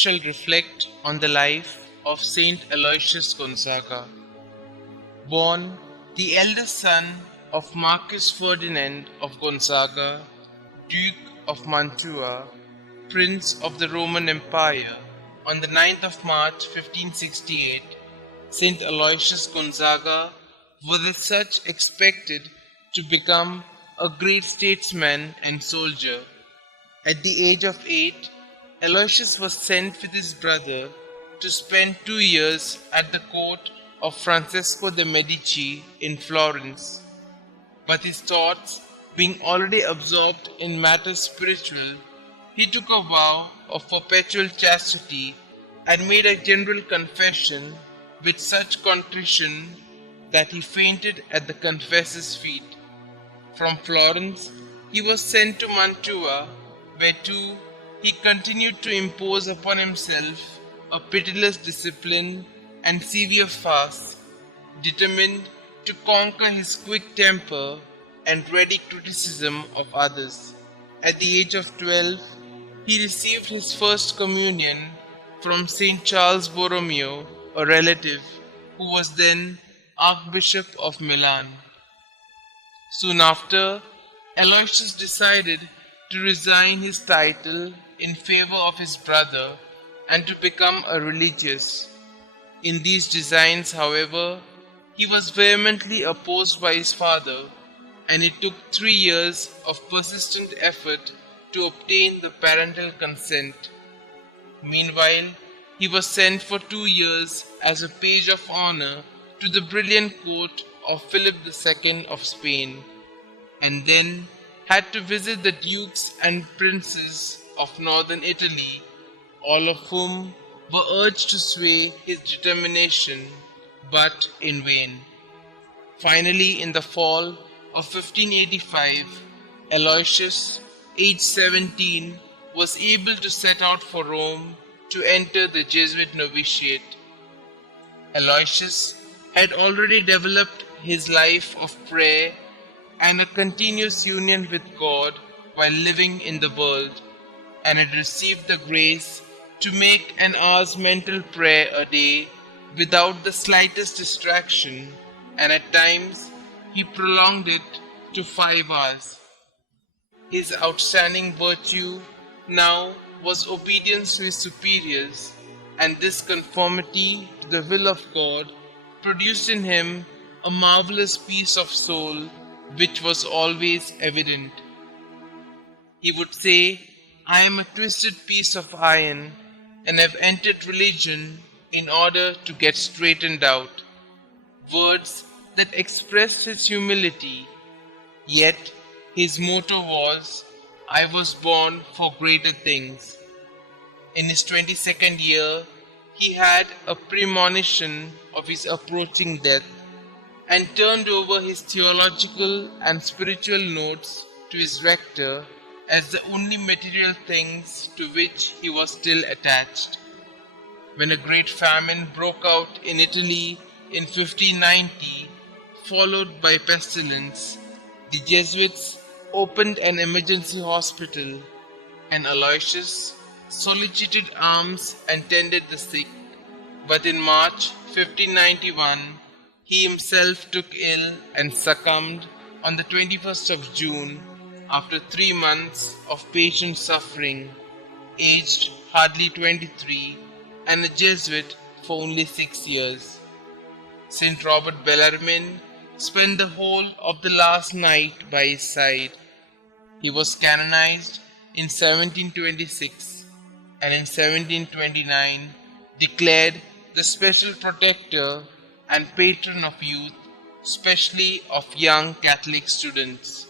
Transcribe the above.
shall reflect on the life of St Aloysius Gonzaga. Born the eldest son of Marquis Ferdinand of Gonzaga, Duke of Mantua, Prince of the Roman Empire, on the 9th of March 1568, St Aloysius Gonzaga was as such expected to become a great statesman and soldier. At the age of 8, Aloysius was sent with his brother to spend 2 years at the court of Francesco de' Medici in Florence. But his thoughts being already absorbed in matters spiritual, he took a vow of perpetual chastity and made a general confession with such contrition that he fainted at the confessor's feet. From Florence, he was sent to Mantua, where too he continued to impose upon himself a pitiless discipline and severe fast, determined to conquer his quick temper and ready criticism of others. At the age of 12, he received his first communion from St Charles Borromeo, a relative who was then Archbishop of Milan. Soon after, Aloysius decided to resign his title in favor of his brother and to become a religious. In these designs, however, he was vehemently opposed by his father, and it took 3 years of persistent effort to obtain the parental consent. Meanwhile, he was sent for 2 years as a page of honor to the brilliant court of Philip II of Spain, and then had to visit the dukes and princes of northern Italy, all of whom were urged to sway his determination, but in vain. Finally, in the fall of 1585, Aloysius, aged 17, was able to set out for Rome to enter the Jesuit novitiate. Aloysius had already developed his life of prayer and a continuous union with God while living in the world, and had received the grace to make an hour's mental prayer a day without the slightest distraction, and at times he prolonged it to 5 hours. His outstanding virtue now was obedience to his superiors, and this conformity to the will of God produced in him a marvelous peace of soul which was always evident. He would say, "I am a twisted piece of iron and have entered religion in order to get straightened out," words that expressed his humility. Yet his motto was, "I was born for greater things." In his 22nd year, he had a premonition of his approaching death, and turned over his theological and spiritual notes to his rector as the only material things to which he was still attached. When a great famine broke out in Italy in 1590, followed by pestilence, the Jesuits opened an emergency hospital, and Aloysius solicited alms and tended the sick. But in March 1591, he himself took ill and succumbed on the 21st of June after 3 months of patient suffering, aged hardly 23 and a Jesuit for only 6 years. St. Robert Bellarmine spent the whole of the last night by his side. He was canonized in 1726 and in 1729 declared the special protector and patron of youth, especially of young Catholic students.